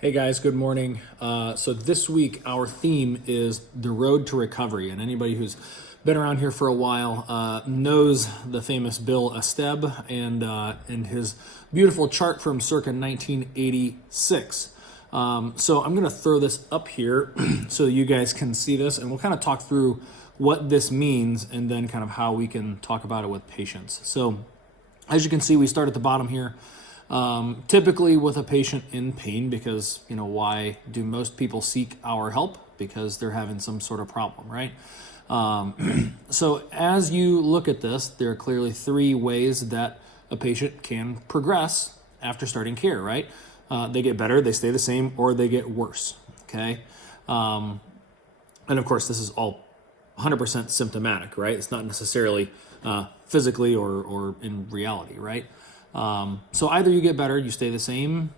Hey guys, good morning. So this week our theme is the road to recovery, and anybody who's been around here for a while knows the famous Bill Esteb and his beautiful chart from circa 1986. So I'm going to throw this up here so you guys can see this, and we'll kind of talk through what this means and then kind of how we can talk about it with patients. So as you can see, we start at the bottom here. Typically with a patient in pain, because, why do most people seek our help? Because they're having some sort of problem, right? So as you look at this, there are clearly three ways that a patient can progress after starting care, right? They get better, they stay the same, or they get worse, okay? And of course, this is all 100% symptomatic, right? It's not necessarily physically or in reality, right? So either you get better, you stay the same,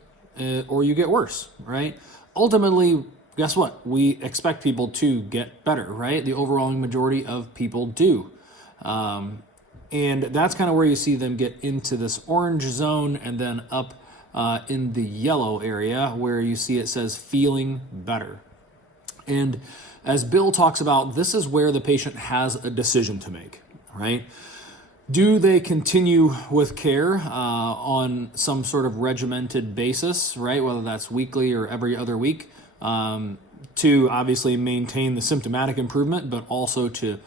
or you get worse, right? Ultimately, guess what? We expect people to get better, right? The overwhelming majority of people do. And that's kind of where you see them get into this orange zone and then up in the yellow area where you see it says feeling better. And as Bill talks about, this is where the patient has a decision to make, right? Do they continue with care on some sort of regimented basis, right? Whether that's weekly or every other week, to obviously maintain the symptomatic improvement, but also to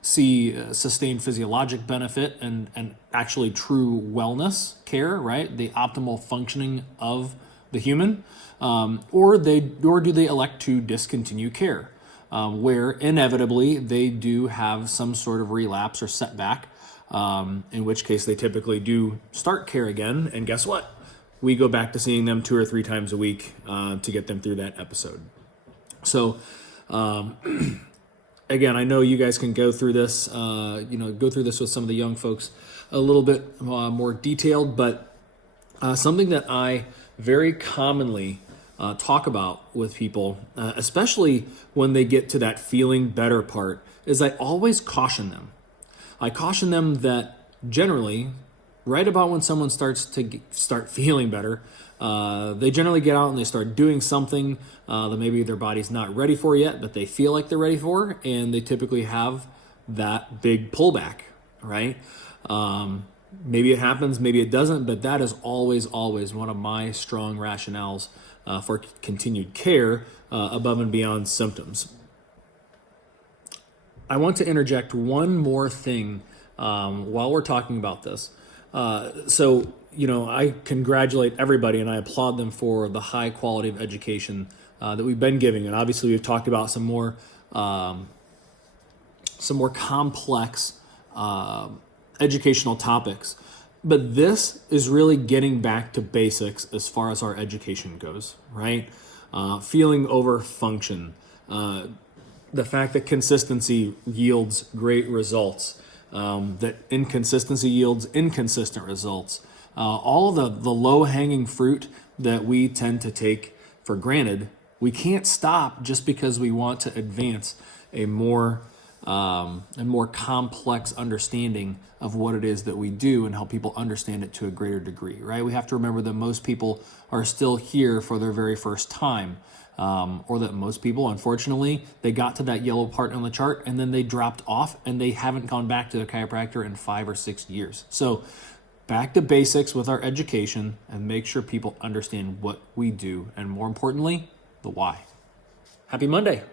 see sustained physiologic benefit and actually true wellness care, right? The optimal functioning of the human, or do they elect to discontinue care, where inevitably they do have some sort of relapse or setback. In which case they typically do start care again, and guess what? We go back to seeing them 2 or 3 times a week to get them through that episode. So, again, I know you guys can go through this, go through this with some of the young folks a little bit more detailed, but something that I very commonly talk about with people, especially when they get to that feeling better part, is I always caution them. I caution them that generally, right about when someone starts to start feeling better, they generally get out and they start doing something that maybe their body's not ready for yet, but they feel like they're ready for, and they typically have that big pullback, right? Maybe it happens, maybe it doesn't, but that is always one of my strong rationales for continued care above and beyond symptoms. I want to interject one more thing while we're talking about this. I congratulate everybody and I applaud them for the high quality of education that we've been giving. And obviously we've talked about some more complex educational topics. But this is really getting back to basics as far as our education goes, right? Feeling over function. The fact that consistency yields great results, that inconsistency yields inconsistent results. All of the low-hanging fruit that we tend to take for granted, we can't stop just because we want to advance a more complex understanding of what it is that we do and help people understand it to a greater degree, right? We have to remember that most people are still here for their very first time. Or that most people, unfortunately, they got to that yellow part on the chart and then they dropped off and they haven't gone back to a chiropractor in 5 or 6 years. So back to basics with our education and make sure people understand what we do and, more importantly, the why. Happy Monday.